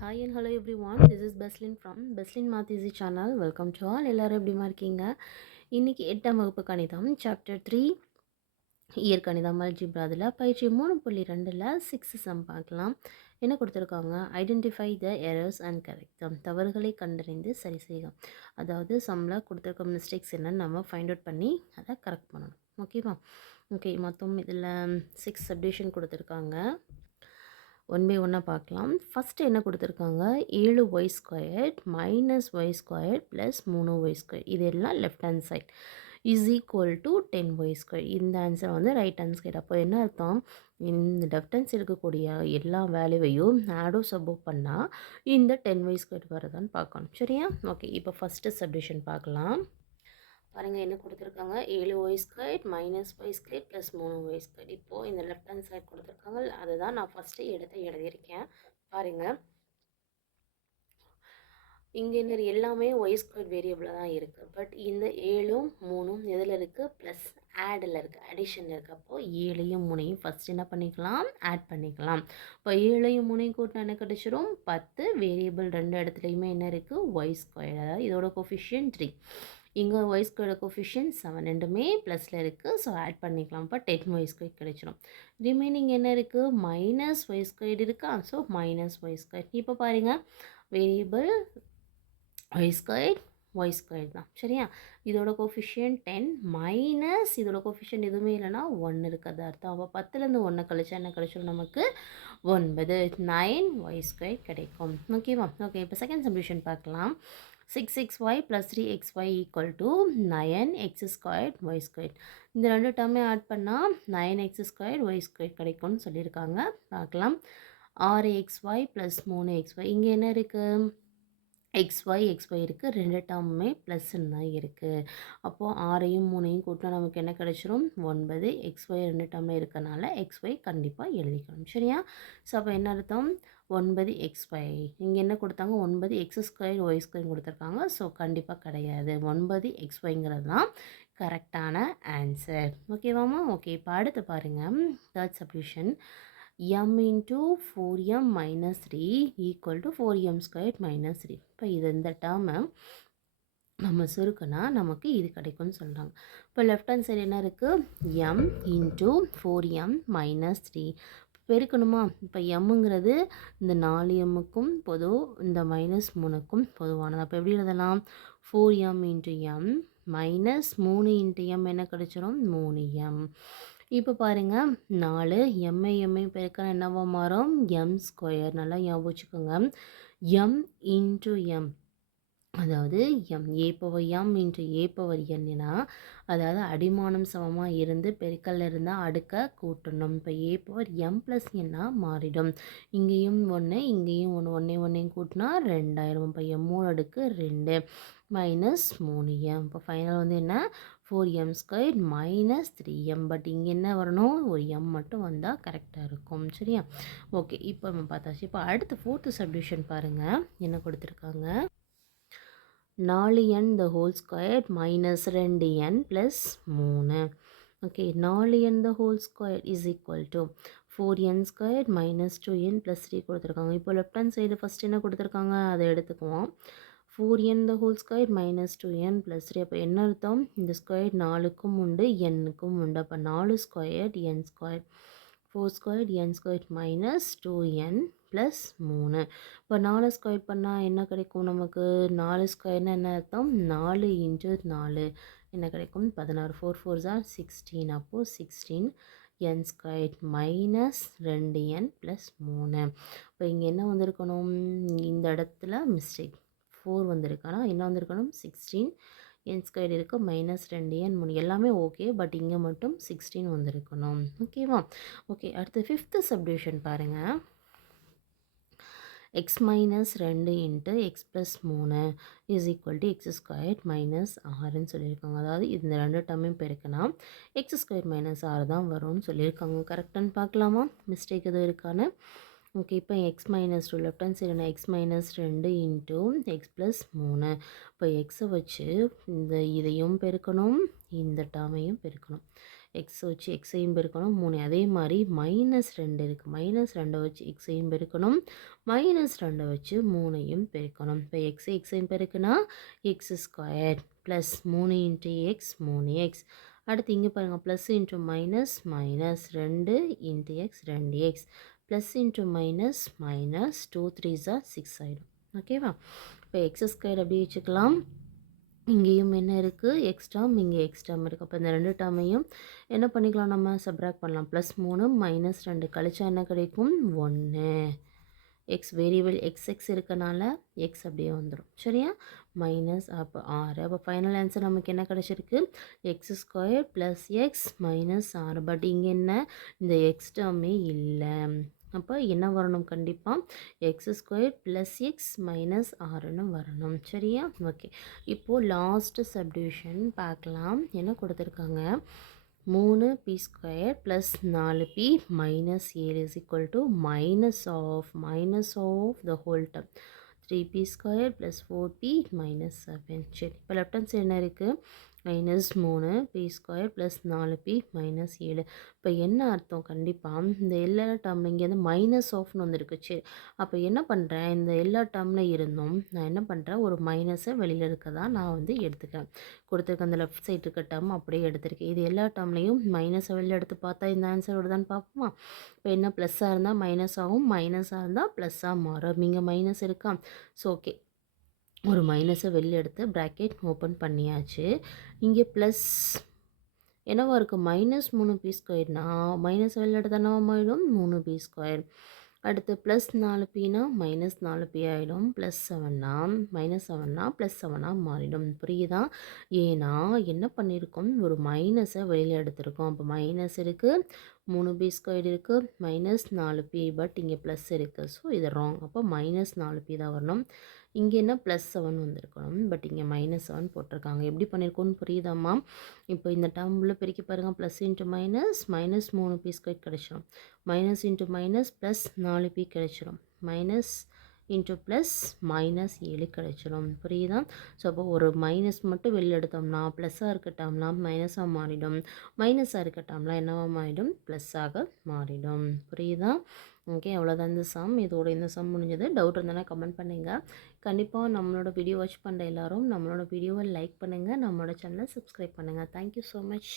Hi and hello everyone. This is Beslin from Beslin Math Easy channel. Welcome to all. எல்லாரும் எப்படிமா இருக்கீங்க? இன்னைக்கு 8ஆம் வகுப்பு கணிதம் சாப்டர் 3 இயற்கணிதம் அல்ஜிப்ரா அதில் பயிற்சி 3.2ல் 6 சம் பார்க்கலாம். என்ன கொடுத்துருக்காங்க? Identify the errors and correct them. தவறுகளை கண்டறிந்து சரி செய்க. அதாவது சம்மில் கொடுத்துருக்க மிஸ்டேக்ஸ் என்னன்னு நம்ம ஃபைண்ட் அவுட் பண்ணி அதை கரெக்ட் பண்ணணும். ஓகேவா? ஓகே, மொத்தம் இதில் 6 சப்டிவிஷன் கொடுத்துருக்காங்க. ஒன் பை ஒன்னாக பார்க்கலாம். ஃபஸ்ட்டு என்ன கொடுத்துருக்காங்க? 7y² minus y² plus 3y². இது எல்லாம் left hand side is equal to 10y². இந்த ஆன்சர் வந்து ரைட் ஹேண்ட் சைடு. அப்போ என்ன அர்த்தம்? இந்த லெஃப்ட் ஹேண்ட் சைடு இருக்கக்கூடிய எல்லா வேல்யூவையும் ஆடோ சப்போ பண்ணால் இந்த 10y² வரதான்னு பார்க்கணும். சரியா? ஓகே, இப்போ ஃபஸ்ட்டு சப்டிவிஷன் பார்க்கலாம். பாருங்கள் என்ன கொடுத்துருக்காங்க? 7y² minus y² plus 3y². இப்போது இந்த லெஃப்ட் ஹேண்ட் சைட் கொடுத்துருக்காங்க, அதை தான் நான் ஃபஸ்ட்டு எழுதியிருக்கேன். பாருங்கள், இங்கே என்ன எல்லாமே y² வேரியபிளாக தான் இருக்குது. பட் இந்த 7ம் 3ம் எதில் இருக்குது? ப்ளஸ் ஆடில் இருக்குது, அடிஷனில் இருக்குது. அப்போது 7ஐயும் 3ஐயும் ஃபஸ்ட் என்ன பண்ணிக்கலாம்? ஆட் பண்ணிக்கலாம். இப்போ 7ஐயும் 3ஐயும் கூட்டினா என்ன கிடச்சிரும்? 10. வேரியபிள் ரெண்டு இடத்துலையுமே என்ன இருக்குது? y². அதாவது இதோட கோஃபிஷியன்ட் 3. இங்கே y² கோஃபிஷியன்ட் 7. ரெண்டுமே ப்ளஸில் இருக்குது. ஸோ ஆட் பண்ணிக்கலாம். இப்போ 10y² கிடைச்சிடும். ரிமைனிங் என்ன இருக்குது? மைனஸ் y² இருக்கா? So minus y². இப்போ பாருங்கள், வேரியபிள் y² தான். சரியா? இதோட கோஃபிஷியன்ட் 10 மைனஸ் இதோட கோஃபிஷியன்ட் எதுவுமே இல்லைன்னா 1 இருக்குது. அர்த்தம் அப்போ 10லேருந்து 1 கழிச்சா என்ன கிடைச்சிடும்? நமக்கு 9. 9y² கிடைக்கும். ஓகேவா? ஓகே, இப்போ செகண்ட் சப்டிவிஷன் பார்க்கலாம். 6xy plus 3xy equal to 9x² y². இந்த ரெண்டு டேர்மே ஆட் பண்ணால் 9x² y² கிடைக்கும்னு சொல்லியிருக்காங்க. பார்க்கலாம். 6xy plus 3xy. இங்கே என்ன இருக்குது? xy இருக்குது. ரெண்டு டேர்முமே ப்ளஸ்ன்னு தான் இருக்குது. அப்போது 6ஐயும் 3ஐயும் கூட்டினா நமக்கு என்ன கிடச்சிரும்? 9. xy ரெண்டு டேர்மில் இருக்கனால xy கண்டிப்பாக எழுதிக்கணும். சரியா? ஸோ அப்போ என்ன அர்த்தம்? 9xy. இங்கே என்ன கொடுத்தாங்க? 9x² y² கொடுத்துருக்காங்க. ஸோ கண்டிப்பாக கிடையாது. 9xyங்கிறது தான் கரெக்டான ஆன்சர். ஓகேவாம்மா? ஓகே, இப்போ அடுத்து பாருங்கள். Third subdivision. m into 4m minus 3 equal to 4m² minus 3. இப்போ இந்த டேர்மை நம்ம சுருக்குனா நமக்கு இது கிடைக்கும்னு சொல்கிறாங்க. இப்போ லெஃப்ட் ஹேண்ட் சைடு என்ன இருக்குது? m into 4m minus 3 பெருக்கணுமா? இப்போ எம்முங்கிறது இந்த 4mக்கும் பொது, இந்த -3க்கும் பொதுவானது. அப்போ எப்படி எழுதலாம்? 4m into m minus 3 into m என்ன கிடைச்சிரும்? 3m. இப்போ பாருங்கள், 4 எம்ஐ பெருக்கினா என்னவா மாறும்? m². நல்லா ஞாபகம் வச்சுக்கோங்க. m into m, அதாவது m into a/n. அதாவது அடிமானம் சமமாக இருந்து பெருக்கல்ல இருந்தால் அடுக்க கூட்டணும். இப்போ a/m + n மாறிடும். இங்கேயும் 1 இங்கேயும் 1, 1 கூட்டினா 2 ஆயிரும். இப்போ m அடுக்கு 2 மைனஸ் 3m. இப்போ ஃபைனல் வந்து என்ன? 4m² minus 3m. பட் இங்கே என்ன வரணும்? ஒரு m மட்டும் வந்தால் கரெக்டாக இருக்கும். சரியா? ஓகே, இப்போ நம்ம பார்த்தாச்சு. இப்போ அடுத்து ஃபோர்த்து சப்டிவிஷன் பாருங்கள். என்ன கொடுத்துருக்காங்க? 4n the whole square minus 2n plus 3. Okay, 4n the whole square is equal to 4n² minus 2n plus 3 கொடுத்துருக்காங்க. இப்போ லெஃப்ட் ஹேண்ட் சைடு ஃபஸ்ட் என்ன கொடுத்துருக்காங்க? அதை எடுத்துக்குவோம். 4n the whole square minus 2n plus 3. அப்போ என்ன அர்த்தம்? இந்த ஸ்கொயர் 4க்கும் உண்டு, n-க்கும் உண்டு. அப்போ 4² n². 4² n² minus 2n plus 3. இப்போ 4² பண்ணால் என்ன கிடைக்கும் நமக்கு? 4² என்ன அர்த்தம்? 4 into 4 என்ன கிடைக்கும்? 16. 4 4s are 16. அப்போது 16n² மைனஸ் 2n ப்ளஸ் 3. இப்போ இங்கே என்ன வந்திருக்கணும்? இந்த இடத்துல மிஸ்டேக் 4 வந்திருக்கு. ஆனால் என்ன வந்திருக்கணும்? 16n² இருக்குது, மைனஸ் 2n 3 எல்லாமே ஓகே. பட் இங்கே மட்டும் 16 வந்திருக்கணும். ஓகேவா? ஓகே, அடுத்து ஃபிஃப்த்து சப்டிவிஷன் பாருங்கள். x minus 2 into x plus 3 is equal to x² minus 6ன்னு சொல்லியிருக்காங்க. அதாவது இந்த ரெண்டு டேர்மையும் பெருக்கினா x² மைனஸ் 6 தான் வரும்னு சொல்லியிருக்காங்க. கரெக்டானு பார்க்கலாமா? மிஸ்டேக் எதுவும் இருக்கான்னு? ஓகே, இப்போ x மைனஸ் 2 லெஃப்ட் ஹேண்ட் சைடுனா x minus 2 into x plus 3. இப்போ எக்ஸை வச்சு இதையும் பெருக்கணும், இந்த டேர்மையும் பெருக்கணும். எக்ஸை வச்சு எக்ஸையும் பெருக்கணும் 3. அதே மாதிரி -2 இருக்குது. -2 வச்சு எக்ஸையும் பெருக்கணும். -2 வச்சு 3ஐயும் பெருக்கணும். இப்போ எக்ஸையும் பெருக்குனா x² plus 3 into X 3x. அடுத்து இங்கே பாருங்கள் plus into minus minus 2 into X 2x plus into minus minus 2 3s 6 ஆகிடும். ஓகேவா? இப்போ x² அப்படியே வச்சுக்கலாம். இங்கேயும் என்ன இருக்குது எக்ஸ் டேர்ம், இங்கே எக்ஸ் டேர்ம் இருக்குது. அப்போ இந்த 2 டேர்மையும் என்ன பண்ணிக்கலாம், நம்ம சப்ராக்ட் பண்ணலாம். +3 -2 கழிச்சா என்ன கிடைக்கும் 1. எக்ஸ் வேரியபிள் எக்ஸ் இருக்கனால எக்ஸ் அப்படியே வந்துடும். சரியா? மைனஸ் அப்போ 6. அப்போ ஃபைனல் ஆன்சர் நமக்கு என்ன கிடச்சிருக்கு x² + x -6. பட் இங்கே என்ன இந்த எக்ஸ் டேர்மே இல்லை. அப்போ என்ன வரணும், கண்டிப்பாக x² + x -6ன்னு வரணும். சரியா? ஓகே. இப்போது லாஸ்ட்டு சப்டிவிஷன் பார்க்கலாம். என்ன கொடுத்துருக்காங்க, 3p² + 4p -7 minus of the whole term 3p² + 4p -7. சரி, இப்போ லெஃப்ட் ஹேண்ட் சைடு என்ன இருக்குது, -3p² + 4p -7. இப்போ என்ன அர்த்தம், கண்டிப்பாக இந்த எல்லா டேர்மில் இங்கே வந்து மைனஸ் ஆஃப்னு வந்துருக்கு. சரி, அப்போ என்ன பண்ணுறேன், இந்த எல்லா டேர்மில் இருந்தும் நான் என்ன பண்ணுறேன், ஒரு மைனஸை வெளியில் இருக்கதா நான் வந்து எடுத்துக்கிறேன். கொடுத்துருக்க அந்த லெஃப்ட் சைடு இருக்க டேர்ம் அப்படியே எடுத்திருக்கேன். இது எல்லா டேர்ம்லையும் மைனஸை வெளியில் எடுத்து பார்த்தா இந்த ஆன்சர் வருதான்னு பார்ப்போமா? இப்போ என்ன ப்ளஸ்ஸாக இருந்தால் மைனஸ் ஆகும், மைனஸாக இருந்தால் ப்ளஸ்ஸாக மாறும். இங்கே மைனஸ் இருக்கா? ஸோ ஓகே, ஒரு மைனஸை வெளில எடுத்து ப்ராக்கெட் ஓப்பன் பண்ணியாச்சு. இங்கே ப்ளஸ் என்னவா இருக்குது, -3p²னா மைனஸ் வெளில எடுத்து என்னவா மாறிடும் 3p². அடுத்து +4pனா -4p ஆகிடும். +7னா -7னா +7ஆக மாறிடும். புரியுதா? ஏன்னா என்ன பண்ணியிருக்கோம், ஒரு மைனஸை வெளியில் எடுத்திருக்கோம். அப்போ மைனஸ் இருக்குது, 3p² இருக்குது, -4p. பட் இங்கே ப்ளஸ் இருக்குது. ஸோ இது ராங். அப்போ -4p தான் வரணும். இங்கே என்ன +7 வந்திருக்கணும். பட் இங்கே -7 போட்டிருக்காங்க. எப்படி பண்ணியிருக்கோன்னு புரியுதாம்மா? இப்போ இந்த டேர்மில் பெருக்கி பாருங்கள். ப்ளஸ் இன்ட்டு மைனஸ் -3p² கிடச்சிரும். Minus into minus plus 4p கிடச்சிரும். மைனஸ் இன்ட்டு ப்ளஸ் -7 கிடச்சிரும். புரியுதா? ஸோ அப்போ ஒரு மைனஸ் மட்டும் வெளில எடுத்தோம்னா ப்ளஸ்ஸாக இருக்க டேர்ம்லாம் மைனஸாக மாறிடும், மைனஸாக இருக்க டேர்ம்லாம் என்னவாக மாறிடும், ப்ளஸ்ஸாக மாறிடும். புரியுதா? ஓகே, அவ்வளோதான் இந்த சம். இதோட இந்த சம் முடிஞ்சது. டவுட் இருந்தால் கமெண்ட் பண்ணுங்கள். கண்டிப்பாக நம்மளோட வீடியோ வாட்ச் பண்ணுற எல்லோரும் நம்மளோட வீடியோவை லைக் பண்ணுங்கள், நம்மளோட சேனலை சப்ஸ்கிரைப் பண்ணுங்கள். Thank you so much.